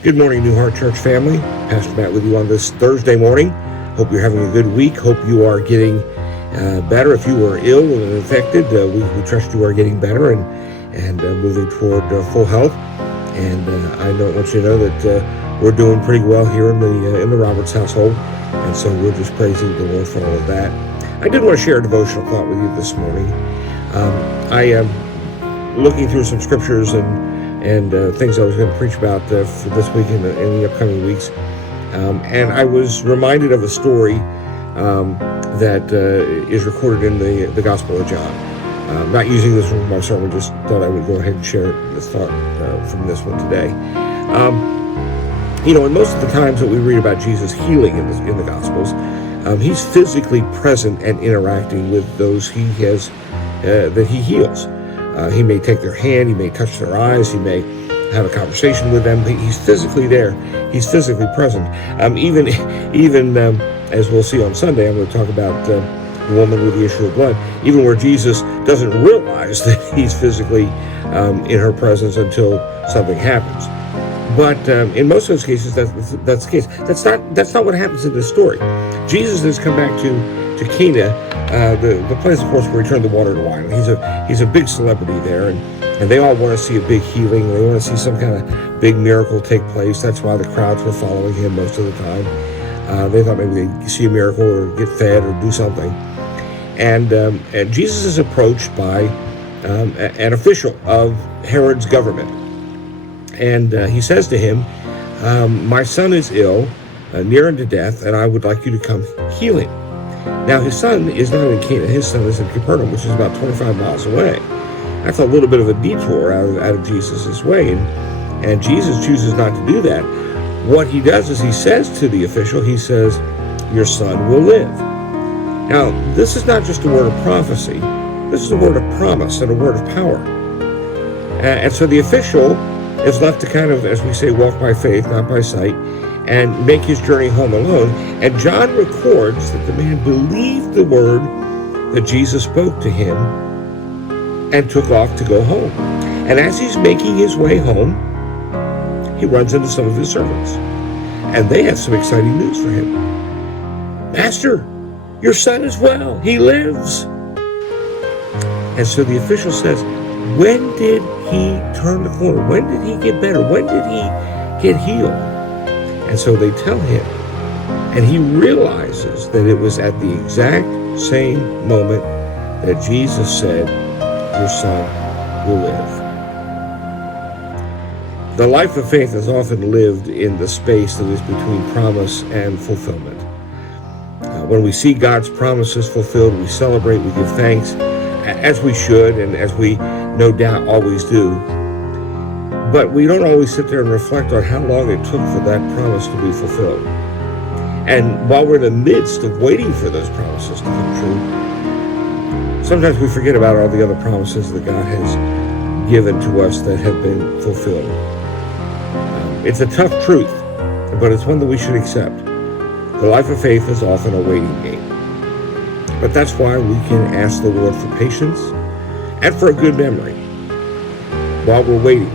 Good morning, New Heart Church family. Pastor Matt with you on this Thursday morning. Hope you're having a good week. Hope you are getting better. If you were ill and infected, we trust you are getting better and moving toward full health. And I want you to know that we're doing pretty well here in the Roberts household. And so we're just praising the Lord for all of that. I did want to share a devotional thought with you this morning. I am looking through some scriptures and things I was going to preach about for this week and in the upcoming weeks. And I was reminded of a story that is recorded in the Gospel of John. Not using this for my sermon, just thought I would go ahead and share this thought from this one today. And most of the times that we read about Jesus healing in the Gospels, he's physically present and interacting with those that he heals. He may take their hand, he may touch their eyes, he may have a conversation with them. He's physically there. He's physically present. Even as we'll see on Sunday, I'm going to talk about the woman with the issue of blood, even where Jesus doesn't realize that he's physically in her presence until something happens. But in most of those cases, that's the case. That's not what happens in this story. Jesus has come back to Cana, the place, of course, where he turned the water to wine. He's a big celebrity there, and they all want to see a big healing. They want to see some kind of big miracle take place. That's why the crowds were following him most of the time. They thought maybe they'd see a miracle or get fed or do something. And Jesus is approached by an official of Herod's government. And he says to him, my son is ill, near unto death, and I would like you to come heal him. Now, his son is not in Cana. His son is in Capernaum, which is about 25 miles away. That's a little bit of a detour out of Jesus' way, and Jesus chooses not to do that. What he does is he says to the official, he says, your son will live. Now, this is not just a word of prophecy. This is a word of promise and a word of power. And so the official is left to kind of, as we say, walk by faith, not by sight, and make his journey home alone. And John records that the man believed the word that Jesus spoke to him and took off to go home. And as he's making his way home, he runs into some of his servants. And they have some exciting news for him. Master, your son is well. He lives. And so the official says, when did he turn the corner? When did he get better? When did he get healed? And so they tell him, and he realizes that it was at the exact same moment that Jesus said, your son will live. The life of faith is often lived in the space that is between promise and fulfillment. When we see God's promises fulfilled, we celebrate, we give thanks, as we should, and as we no doubt always do. But we don't always sit there and reflect on how long it took for that promise to be fulfilled. And while we're in the midst of waiting for those promises to come true, sometimes we forget about all the other promises that God has given to us that have been fulfilled. It's a tough truth, but it's one that we should accept. The life of faith is often a waiting game. But that's why we can ask the Lord for patience and for a good memory while we're waiting.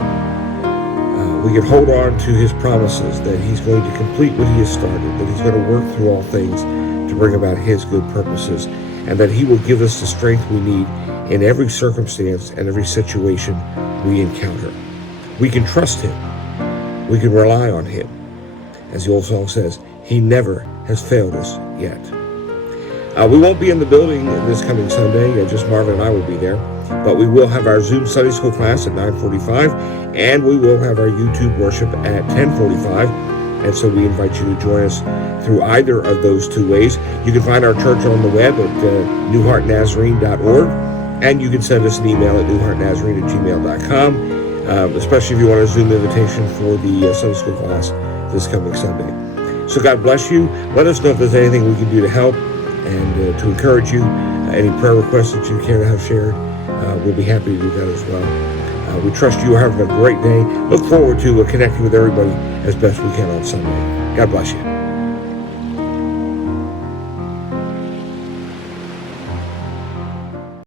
We can hold on to his promises that he's going to complete what he has started, that he's going to work through all things to bring about his good purposes, and that he will give us the strength we need in every circumstance and every situation we encounter. We can trust him. We can rely on him. As the old song says, he never has failed us yet. We won't be in the building this coming Sunday. Just Marvin and I will be there. But we will have our Zoom Sunday School class at 9:45, and we will have our YouTube worship at 10:45. And so we invite you to join us through either of those two ways. You can find our church on the web at newheartnazarene.org, and you can send us an email at newheartnazarene@gmail.com, especially if you want a Zoom invitation for the Sunday School class this coming Sunday. So God bless you. Let us know if there's anything we can do to help and to encourage you. Any prayer requests that you care to have shared, we'll be happy to do that as well. We trust you are having a great day. Look forward to connecting with everybody as best we can on Sunday. God bless you.